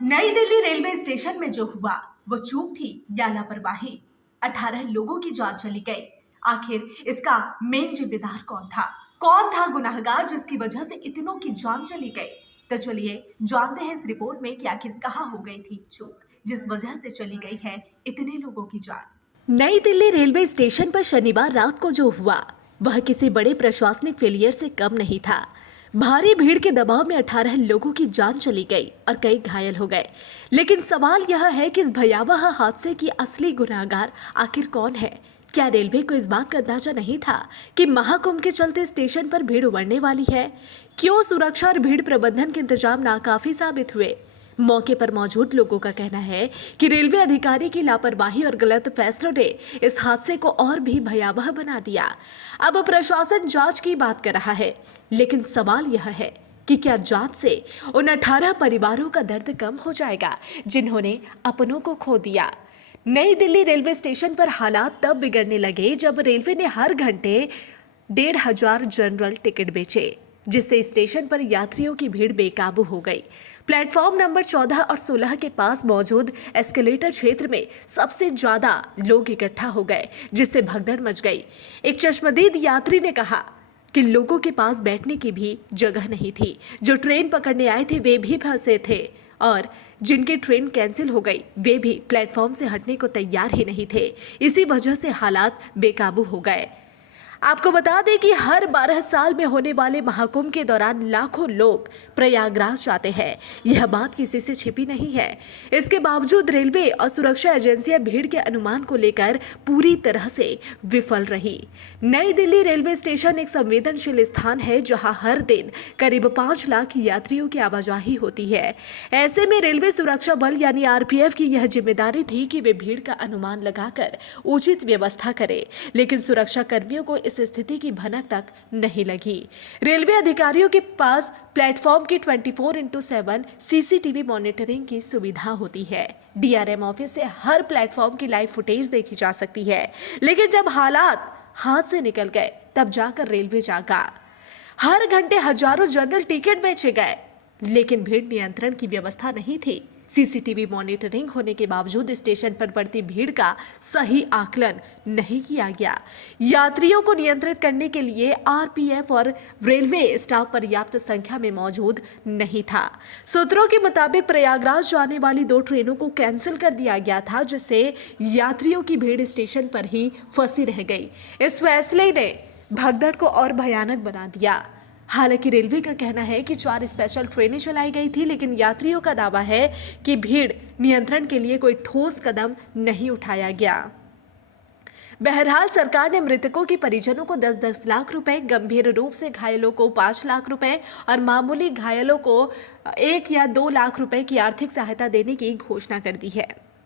नई Delhi railway station में जो हुआ वो चूक थी या लापरवाही। 18 लोगों की जान चली गई। आखिर इसका मेन जिम्मेदार कौन था? कौन था गुनाहगार जिसकी वजह से इतनों की जान चली गई? तो चलिए जानते हैं इस रिपोर्ट में कि आखिर कहाँ हो गई थी चूक जिस वजह से चली गई है इतने लोगों की जान। नई दिल्ली रेलवे स्टेशन पर शनिवार रात को जो हुआ वह किसी बड़े प्रशासनिक फेलियर से कम नहीं था। भारी भीड़ के दबाव में 18 लोगों की जान चली गई और कई घायल हो गए। लेकिन सवाल यह है कि इस भयावह हादसे की असली गुनाहगार आखिर कौन है? क्या रेलवे को इस बात का अंदाजा नहीं था कि महाकुंभ के चलते स्टेशन पर भीड़ उमड़ने वाली है? क्यों सुरक्षा और भीड़ प्रबंधन के इंतजाम नाकाफी साबित हुए? मौके पर मौजूद लोगों का कहना है कि रेलवे अधिकारी की लापरवाही और गलत फैसलों ने इस हादसे को और भी भयावह बना दिया। अब प्रशासन जांच की बात कर रहा है, लेकिन सवाल यह है कि क्या जांच से उन 18 परिवारों का दर्द कम हो जाएगा जिन्होंने अपनों को खो दिया? नई दिल्ली रेलवे स्टेशन पर हालात तब बिगड़ने लगे जब रेलवे ने हर घंटे 1,500 जनरल टिकट बेचे, जिससे स्टेशन पर यात्रियों की भीड़ बेकाबू हो गई। प्लेटफॉर्म नंबर 14 और 16 के पास मौजूद एस्केलेटर क्षेत्र में सबसे ज्यादा लोग इकट्ठा हो गए, जिससे भगदड़ मच गई। एक चश्मदीद यात्री ने कहा कि लोगों के पास बैठने की भी जगह नहीं थी। जो ट्रेन पकड़ने आए थे वे भी फंसे थे और जिनकी ट्रेन कैंसिल हो गई वे भी प्लेटफॉर्म से हटने को तैयार ही नहीं थे। इसी वजह से हालात बेकाबू हो गए। आपको बता दें कि हर 12 साल में होने वाले महाकुंभ के दौरान लाखों लोग प्रयागराज जाते हैं। यह बात किसी से छिपी नहीं है। इसके बावजूद रेलवे और सुरक्षा एजेंसियां भीड़ के अनुमान को लेकर पूरी तरह से विफल रही। नई दिल्ली रेलवे स्टेशन एक संवेदनशील स्थान है जहां हर दिन करीब 5 लाख यात्रियों की आवाजाही होती है। ऐसे में रेलवे सुरक्षा बल यानी आरपीएफ की यह जिम्मेदारी थी कि वे भीड़ का अनुमान लगाकर उचित व्यवस्था करे, लेकिन सुरक्षा कर्मियों को इस स्थिति की भनक तक नहीं लगी। रेलवे अधिकारियों के पास प्लेटफॉर्म की 24/7 सीसीटीवी मॉनिटरिंग की सुविधा होती है। डीआरएम ऑफिस से हर प्लेटफॉर्म की लाइव फुटेज देखी जा सकती है। लेकिन जब हालात हाथ से निकल गए तब जाकर रेलवे जागा। हर घंटे हजारों जनरल टिकट बेचे गए, लेकिन भीड़ नियंत्रण की व्यवस्था नहीं थी। सीसीटीवी मॉनिटरिंग होने के बावजूद स्टेशन पर बढ़ती भीड़ का सही आकलन नहीं किया गया। यात्रियों को नियंत्रित करने के लिए आरपीएफ और रेलवे स्टाफ पर्याप्त संख्या में मौजूद नहीं था। सूत्रों के मुताबिक प्रयागराज जाने वाली 2 ट्रेनों को कैंसिल कर दिया गया था, जिससे यात्रियों की भीड़ स्टेशन पर ही फंसी रह गई। इस फैसले ने भगदड़ को और भयानक बना दिया। हालांकि रेलवे का कहना है कि 4 स्पेशल ट्रेनें चलाई गई थी, लेकिन यात्रियों का दावा है कि भीड़ नियंत्रण के लिए कोई ठोस कदम नहीं उठाया गया। बहरहाल सरकार ने मृतकों के परिजनों को 10-10 लाख रुपए, गंभीर रूप से घायलों को 5 लाख रुपए और मामूली घायलों को 1 या 2 लाख रुपए की आर्थिक सहायता देने की घोषणा कर दी है।